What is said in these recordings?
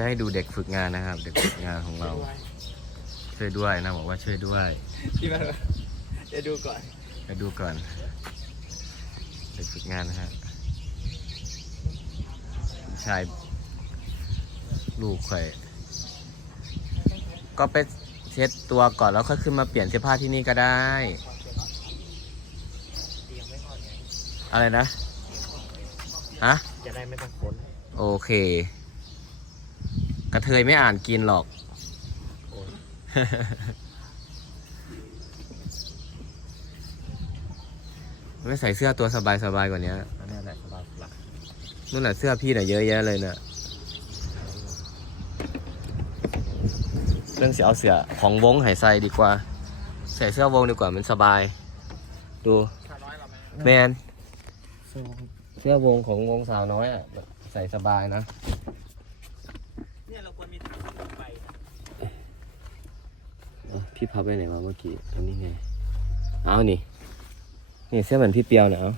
จะให้ดูเด็กฝึกงานนะครับ เด็กฝึกงานของเรา ช่วยด้วยนะบอกว่าช่วยด้วยที่มันเดี๋ยวดูก่อนไปดูก่อนเด็กฝึกงานนะฮะชายลูกไข่อยก็ไปเช็ดตัวก่อนแล้วค่อยขึ้นมาเปลี่ยนเสื้อผ้าที่นี่ก็ได้เตียงไม่พอไงอะไรนะ ฮะ จะได้ไม่ต้องค้น โอเค กระเทยไม่อ่านกินหรอกโอ้ยไม่ใส่เสื้อตัวสบายสบายๆกว่านี้อันนี้แหละสบายหลักนู่นแหละเสื้อพี่น่ะเยอะแยะเลยน่ะเรื่องเสียเอาเสือของวงใหายใส่ดีกว่า ใส่เสื้อวงดีกว่ามันสบาย ดูขาน้อยเราไหมแมนโซ่เสื้อวงของวงสาวน้อยอะใส่สบายนะ เนี่ยเราควรมีถังสำรองไป อะ พี่พับไปไหนมาเมื่อกี้อันนี้ไง เอานี่ นี่เสื้อเหมือนพี่เปียวเนี่ยเอา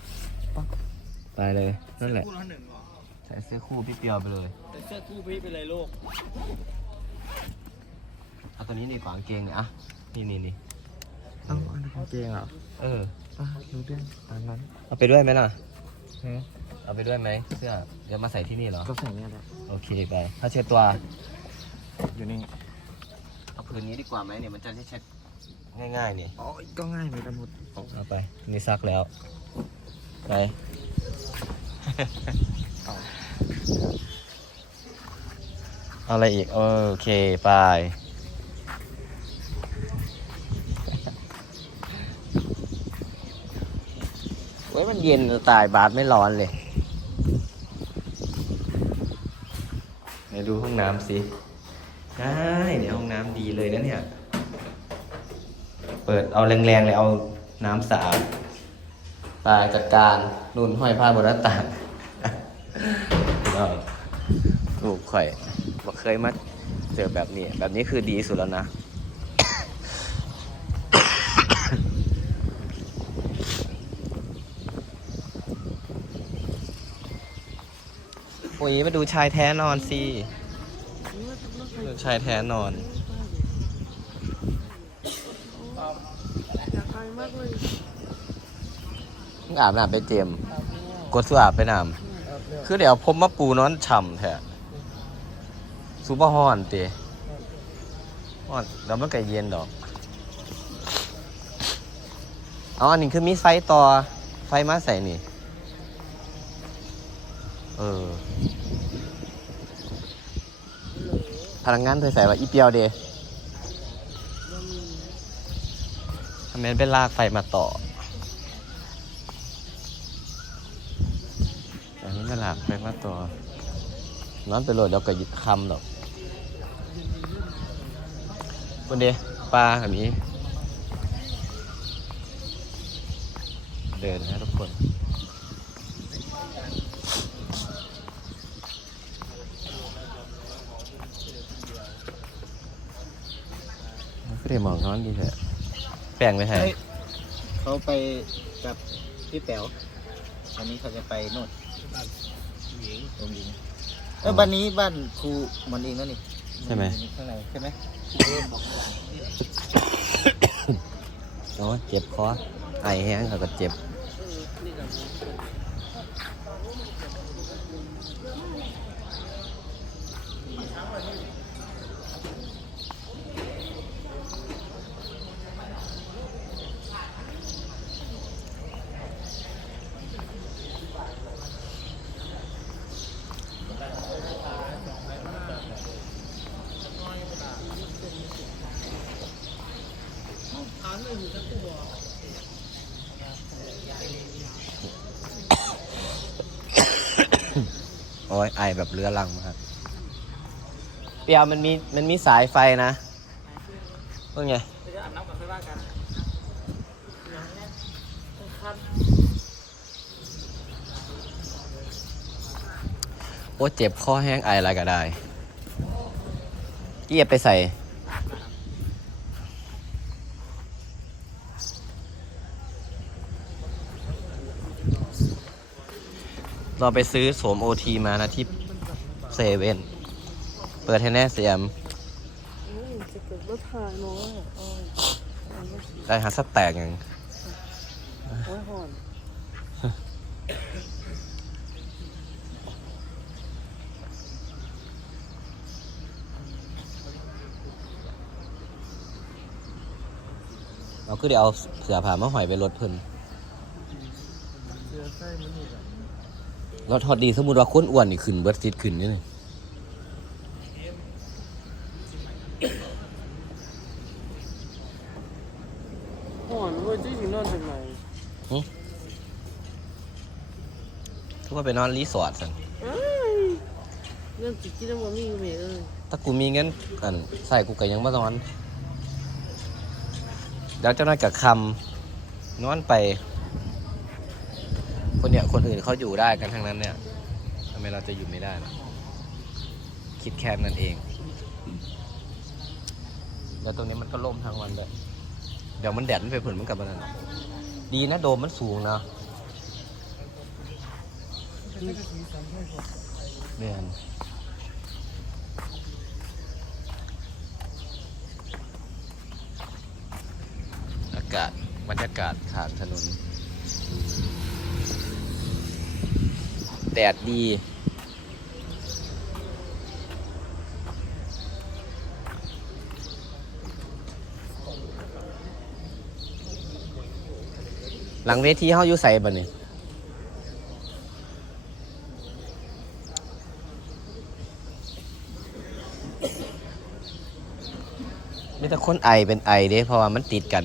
ไปเลยนั่นแหละคู่ละหนึ่งเหรอใส่เสื้อคู่พี่เปียวไปเลยแต่เสื้อคู่พี่ไปเลยลูกเอาตัวนี้ดีกว่ากางเกงเนี่ยอะนี่นี่นี่ต้องอันนี้กางเกงเหรอเอออะรู้เรื่องตามนั้น เอาไปด้วยไหมล่ะฮะเอาไปด้วยไหมเสื้อเดี๋ยวมาใส่ที่นี่เหรอ ก็ใส่เนี่ยแหละโอเคไปถ้าเช็ดตัว อยู่นี่เอา ผืนนี้ดีกว่าไหมเนี่ยมันจะได้เช็ดง่ายๆเนี่ยอ๋อก็ง่ายเหมือนกันหมดเอาไป นี่ซักแล้ว ไป เอาอะไรอีก โอเค ไปเว้ยมันเย็นจะตายบาสไม่ร้อนเลยไหนดูห้องน้ำสิ ได้เนี่ยห้องน้ำดีเลยนะเนี่ย เปิดเอาแรงๆเลยเอาน้ำสะอาดตายจัดการนุ่นห้อยผ้าบนหน้าต่างลูกข่อยบอกเคยมาเจอแบบนี้ แบบนี้คือดีสุดแล้วนะโอ้ยมาดูชายแท้นอนสิ ชายแท้นอนมึงอาบน้ำไปเจมกดเสื้ออาบไปน้ำคือเดี๋ยวผมมาปูนอนฉ่ำแท้ซูเปอร์ฮอนเตะฮอนแล้วมันก็เย็นดอกเอาอันนี้คือมีไฟต่อไฟมาใส่นี่ เออ พลังงานเธอใส่ว่าอีเปียวเดทำไมเป็นลากไฟมาต่ออันนี้ก็หลักไปมาตัวน้อนไปโหลดแล้วก็ยึดคำดอกคนเดปลาแบบนี้ เดินนะทุกคน ก็ ได้มองน้อนดีแท้แปลงไปแท้เฮ้ย เขาไปกับพี่แป๋ววันนี้เขาจะไปโน่นหญิงโรงหญิงเออบ้านนี้บ้านครูมันเองนั่นนี่ใช่ไหม ข้างในใช่ไหมโอ้ยเจ็บคอไอแห้งเขาก็เจ็บ โอ้ยไอแบบเรือรังมากเปียวมันมีมันมีสายไฟนะว่าไงจะอาบน้ำกับค่อยว่ากันโอ้เจ็บคอแห้งไออะไรก็ได้เกียบไปใส่ เราไปซื้อโสมโอทีมานะที่เซเว่น เปิดให้แน่เสียมจะเกิดว่าทายน้อยอะอ้อยาสิได้ฮัสแตกยังโอ้ยห่อนเราคือเดี๋ยวเอาเสือผ่ามาหอยไปรถเพิ่น เสือไส้มันนี่แหละ รถฮอตดีสมมุติว่าคนอ้วนนี่ขึ้นเบิดซิดขึ้นนี่เลยห่อนเว้ยจี้ถึงนอนจากไหนทุกคนไปนอนรีสอร์ทสันเอ้ยเรื่องจิตกินน้ำมันมีอยู่เมย์เอ้ยถ้ากูมีเงินอันใส่กูก็ยังบ่นอนเดี๋ยวเจ้าน้อยกับคำนอนไป คนเนี่ยคนอื่นเขาอยู่ได้กันทั้งนั้นเนี่ยทำไมเราจะอยู่ไม่ได้ล่ะคิดแค่นั้นเอง แล้วตรงนี้มันก็ล่มทั้งวันเลยเดี๋ยวมันแดดมันไปผลมันกลับมานั่นดีนะโดมมันสูงนะเนี่ยอากาศบรรยากาศทางถนน ดดดี หลังเวทีเฮาอยู่ใส่บ่เนี่ยมีแต่คนไอเป็นไอเด้เพราะว่ามันติดกัน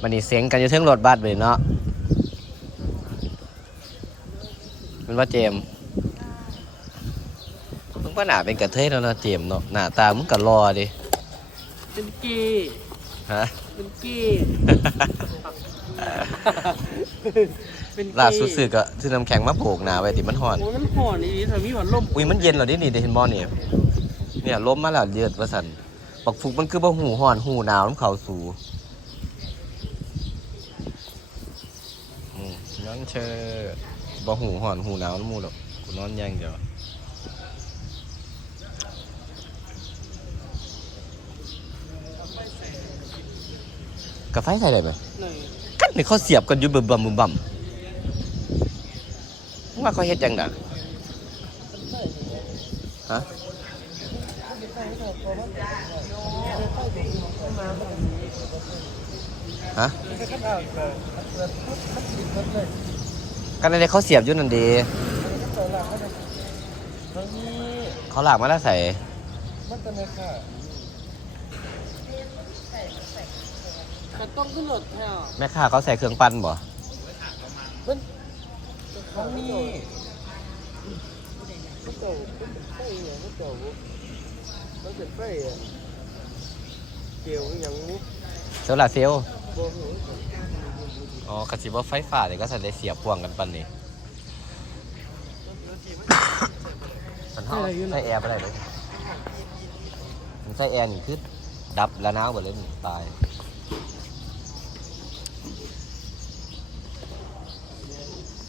มันนี่เสียงกันอยู่เทิงรถบัสเลยเนาะ มันว่าเจมส์มึงว่าหนาเป็นกระเทยแล้วเนาะเจมส์เนาะหน้าตามึงก็รอดิเป็นเกย์ฮะเป็นเกย์เป็นเกย์ล่าสุดซื้อก็ซื้อน้ำแข็งมาโบกหนาไว้ติมันห่อนโอ้ยมันห่อนอีหลีถ้ามีหวานลมอุ้ยมันเย็นเหรอดินี่เดเห็นบอนี่เนี่ยลมมาแล้วเยือดว่าสันปักฟุกมันคือบ่หูห่อนหูหนาวน้ำเขาสูอืมนั่นเชอ บ่หูห่อนหูหนาวน้ำมูดอกกูนอนอยังเดียวกาไฟใส่ได้ไหมไหนกันนี่เขาเสียบกันอยู่บึมบัมบึมบัมมึงว่าเขาเฮ็ดจังน่ะฮะฮะ กันอะไรเขาเสียบอยู่นั่นดีมันมีเขาหลากมาแล้วใส่มันเป็นไงค่ะมันต้องขึ้นรถแถวแม่ค้าเขาใส่เครื่องปั้นบ่มันมันมีมันเก่าไฟเนี่ยมันเก่ามันเป็นไฟอะเกี่ยวอหย่างนี้เซลลาร์เซลลบ่หู อ๋อกระสิบ่ไฟฟ้าเดี๋ยวก็ใส่ได้เสียบพ่วงกันปั้นนี่มันเท่าใส่แอร์ไปได้เลยมันใส่แอร์นี่คือดับแล้วหนาวหมดเลยนี่ตาย